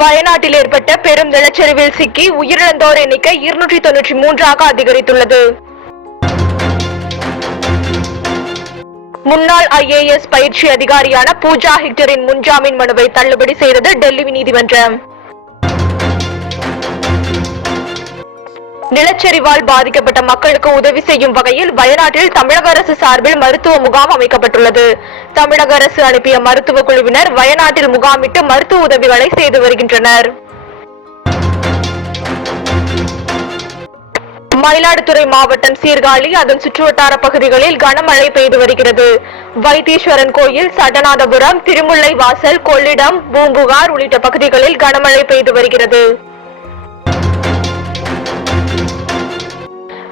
வயநாட்டில் ஏற்பட்ட பெரும் நிலச்சரிவில் சிக்கி உயிரிழந்தோர் எண்ணிக்கை 293ஆக அதிகரித்துள்ளது. முன்னாள் IAS பயிற்சி அதிகாரியான பூஜா ஹெக்டரின் முன்ஜாமீன் மனுவை தள்ளுபடி செய்தது டெல்லி நீதிமன்றம். நிலச்சரிவால் பாதிக்கப்பட்ட மக்களுக்கு உதவி செய்யும் வகையில் வயநாட்டில் தமிழக அரசு சார்பில் மருத்துவ முகாம் அமைக்கப்பட்டுள்ளது. தமிழக அரசு அனுப்பிய மருத்துவ குழுவினர் வயநாட்டில் முகாமிட்டு மருத்துவ உதவிகளை செய்து வருகின்றனர். மயிலாடுதுறை மாவட்டம் சீர்காழி அதன் சுற்றுவட்டார பகுதிகளில் கனமழை பெய்து வருகிறது. வைத்தீஸ்வரன் கோயில், சடநாதபுரம், திருமுல்லை வாசல், கொள்ளிடம், பூம்புகார் உள்ளிட்ட பகுதிகளில் கனமழை பெய்து வருகிறது.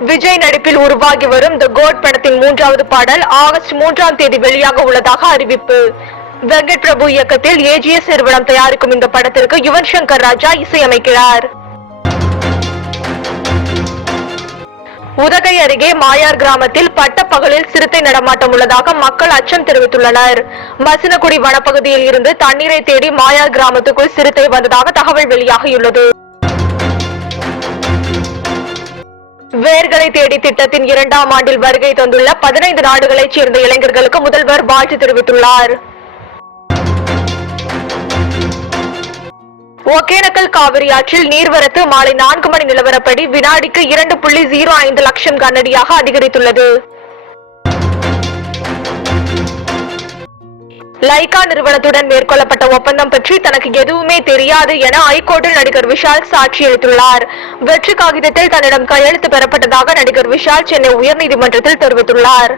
விஜய் நடிப்பில் உருவாகி வரும் தி கோட் படத்தின் 3வது பாடல் ஆகஸ்ட் 3ஆம் தேதி வெளியாக உள்ளதாக அறிவிப்பு. வெங்கட் பிரபு இயக்கத்தில் AGS நிறுவனம் தயாரிக்கும் இந்த படத்திற்கு யுவன் சங்கர் ராஜா இசையமைக்கிறார். உதகை அருகே மாயார் கிராமத்தில் பட்டப்பகலில் சிறுத்தை நடமாட்டம் உள்ளதாக மக்கள் அச்சம் தெரிவித்துள்ளனர். மசினகுடி வனப்பகுதியில் இருந்து தண்ணீரை தேடி மாயார் கிராமத்துக்குள் சிறுத்தை வந்ததாக தகவல் வெளியாகியுள்ளது. வேர்களை தேடி திட்டத்தின் 2ஆம் ஆண்டில் வருகை தந்துள்ள 15 நாடுகளைச் சேர்ந்த இளைஞர்களுக்கு முதல்வர் வாழ்த்து தெரிவித்துள்ளார். ஒகேனக்கல் காவிரி ஆற்றில் நீர்வரத்து மாலை 4 மணி நிலவரப்படி வினாடிக்கு 2.05 லட்சம் கனஅடியாக அதிகரித்துள்ளது. லைகா நிறுவனத்துடன் மேற்கொள்ளப்பட்ட ஒப்பந்தம் பற்றி தனக்கு எதுவுமே தெரியாது என ஐகோர்ட்டில் நடிகர் விஷால் சாட்சியளித்துள்ளார். வெற்றி காகிதத்தில் தன்னிடம் கையெழுத்து பெறப்பட்டதாக நடிகர் விஷால் சென்னை உயர்நீதிமன்றத்தில் தெரிவித்துள்ளார்.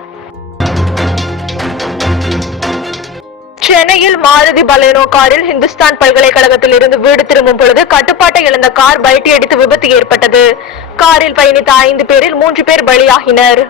சென்னையில் மாருதி பலேனோ காரில் இந்துஸ்தான் பல்கலைக்கழகத்தில் இருந்து வீடு திரும்பும் பொழுது கட்டுப்பாட்டை இழந்த கார் பல்டி அடித்து விபத்து ஏற்பட்டது. காரில் பயணித்த 5 பேரில் 3 பேர் பலியாகினர்.